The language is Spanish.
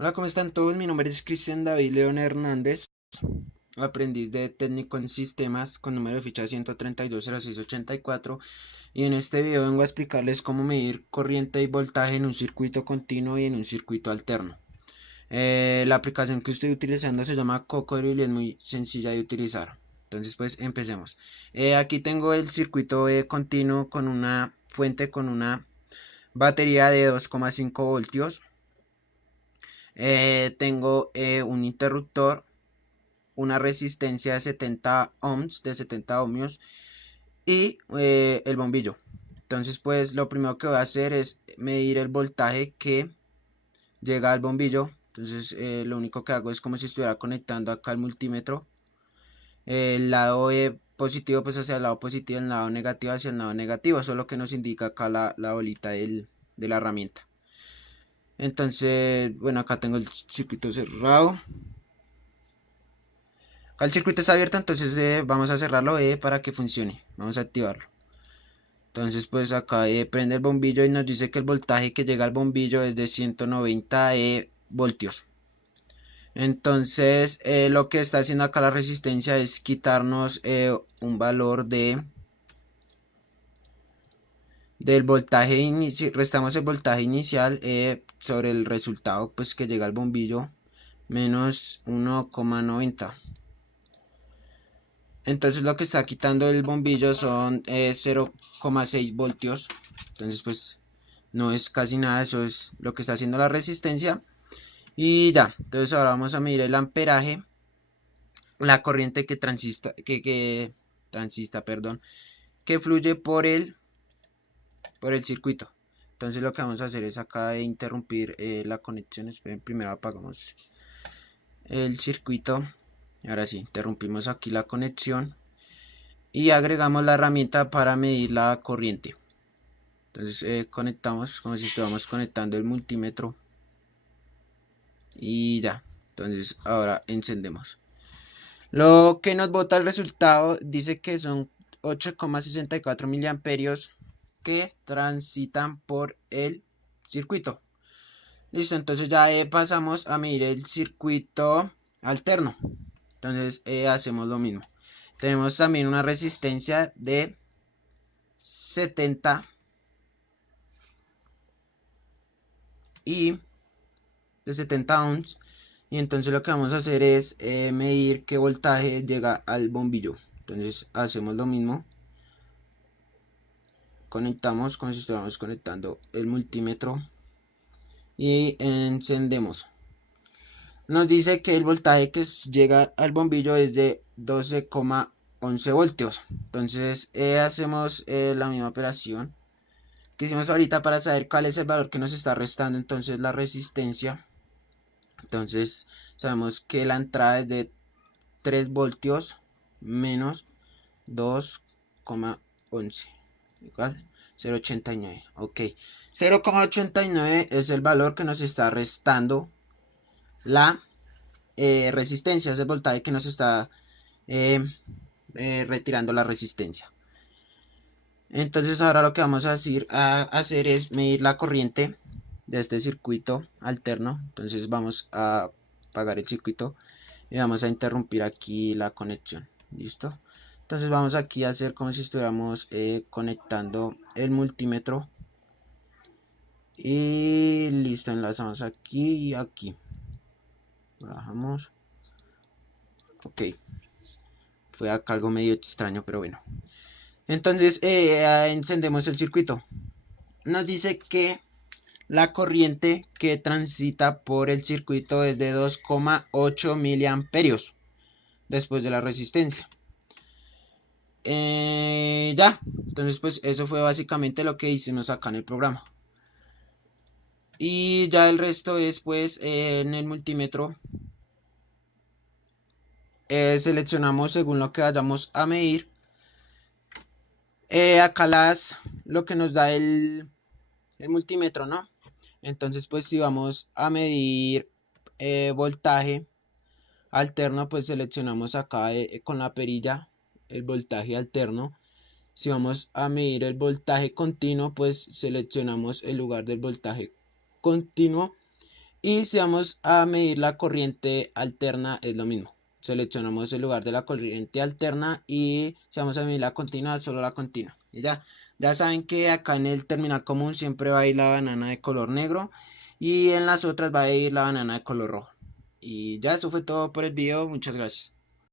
Hola, ¿cómo están todos? Mi nombre es Cristian David León Hernández, aprendiz de técnico en sistemas con número de ficha 1320684 y en este video vengo a explicarles cómo medir corriente y voltaje en un circuito continuo y en un circuito alterno. La aplicación que estoy utilizando se llama Cocodril y es muy sencilla de utilizar. Entonces pues empecemos. Aquí tengo el circuito continuo con una fuente con una batería de 2,5 voltios. Tengo un interruptor, una resistencia de 70 ohms, de 70 ohmios y el bombillo. Entonces pues lo primero que voy a hacer es medir el voltaje que llega al bombillo. Entonces lo único que hago es como si estuviera conectando acá el multímetro. El lado positivo pues hacia el lado positivo, el lado negativo hacia el lado negativo. Eso es lo que nos indica acá la bolita de la herramienta. Entonces, bueno, acá tengo el circuito cerrado. Acá el circuito está abierto, entonces vamos a cerrarlo para que funcione. Vamos a activarlo. Entonces pues acá prende el bombillo y nos dice que el voltaje que llega al bombillo es de 190 voltios. Entonces lo que está haciendo acá la resistencia es quitarnos un valor del voltaje inicial. Restamos el voltaje inicial sobre el resultado pues que llega al bombillo menos 1,90. Entonces lo que está quitando el bombillo son 0,6 voltios. Entonces pues no es casi nada, eso es lo que está haciendo la resistencia. Y ya, entonces ahora vamos a medir el amperaje, la corriente perdón, que fluye por el circuito. Entonces lo que vamos a hacer es acá interrumpir la conexión. Esperen, primero apagamos el circuito. Ahora sí, interrumpimos aquí la conexión y agregamos la herramienta para medir la corriente. Entonces conectamos como si estuviéramos conectando el multímetro y ya. Entonces ahora encendemos. Lo que nos bota el resultado dice que son 8,64 miliamperios que transitan por el circuito. Listo, entonces ya pasamos a medir el circuito alterno. Entonces hacemos lo mismo. Tenemos también una resistencia de 70 y de 70 ohms. Y entonces lo que vamos a hacer es medir qué voltaje llega al bombillo. Entonces hacemos lo mismo. Conectamos como si estuviéramos conectando el multímetro y encendemos. Nos dice que el voltaje que llega al bombillo es de 12,11 voltios. Entonces hacemos la misma operación que hicimos ahorita para saber cuál es el valor que nos está restando. Entonces la resistencia. Entonces sabemos que la entrada es de 3 voltios menos 2,11 igual 0,89. Ok, 0,89 es el valor que nos está restando la resistencia, es el voltaje que nos está eh, retirando la resistencia. Entonces ahora lo que vamos a hacer es medir la corriente de este circuito alterno. Entonces vamos a apagar el circuito y vamos a interrumpir aquí la conexión. ¿Listo? Entonces vamos aquí a hacer como si estuviéramos conectando el multímetro. Y listo, enlazamos aquí y aquí. Bajamos. Ok. Fue acá algo medio extraño, pero bueno. Entonces encendemos el circuito. Nos dice que la corriente que transita por el circuito es de 2,8 miliamperios después de la resistencia. Ya, entonces pues eso fue básicamente lo que hicimos acá en el programa. Y ya el resto es pues en el multímetro seleccionamos según lo que vayamos a medir. Acá lo que nos da el multímetro, ¿no? Entonces pues si vamos a medir voltaje alterno, pues seleccionamos acá con la perilla el voltaje alterno. Si vamos a medir el voltaje continuo, pues seleccionamos el lugar del voltaje continuo. Y si vamos a medir la corriente alterna, es lo mismo. Seleccionamos el lugar de la corriente alterna y si vamos a medir la continua, solo la continua. Y ya saben que acá en el terminal común siempre va a ir la banana de color negro y en las otras va a ir la banana de color rojo. Y ya eso fue todo por el video. Muchas gracias.